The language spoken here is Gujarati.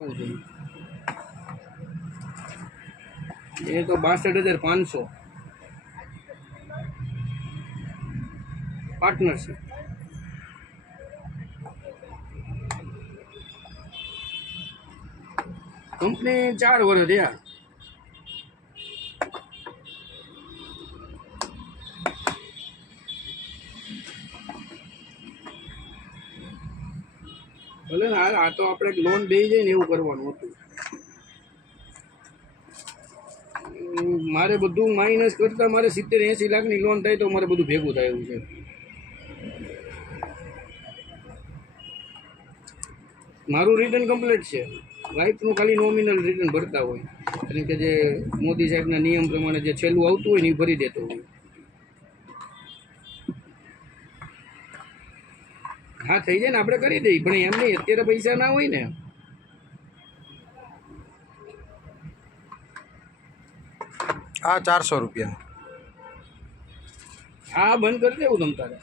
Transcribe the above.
ये तो 62,500 पार्टनरशिप। कंपनी 4 वर्ष दिया। भले हाल आ तो આપણે લોન દઈ જાય ને એવું કરવાનું હતું। મારે બધું માઇનસ કરતા મારે 70-80 લાખની લોન થાય તો મારે બધું ભેગું થાય એવું છે। મારું રિટર્ન કમ્પ્લીટ છે, વાઇફનું ખાલી નોમિનલ રિટર્ન ભરતા હોય, કારણ કે જે મોદી સાહેબના નિયમ પ્રમાણે જે છેલ્લું આવતું હોય ને એ ભરી દેતો હોય। હા થઈ જાય ને, આપણે કરી દઈએ, પણ એમ નહીં અત્યારે પૈસા ના હોય ને। આ 400 રૂપિયા હા બંધ કરી દેવું તમ તારે।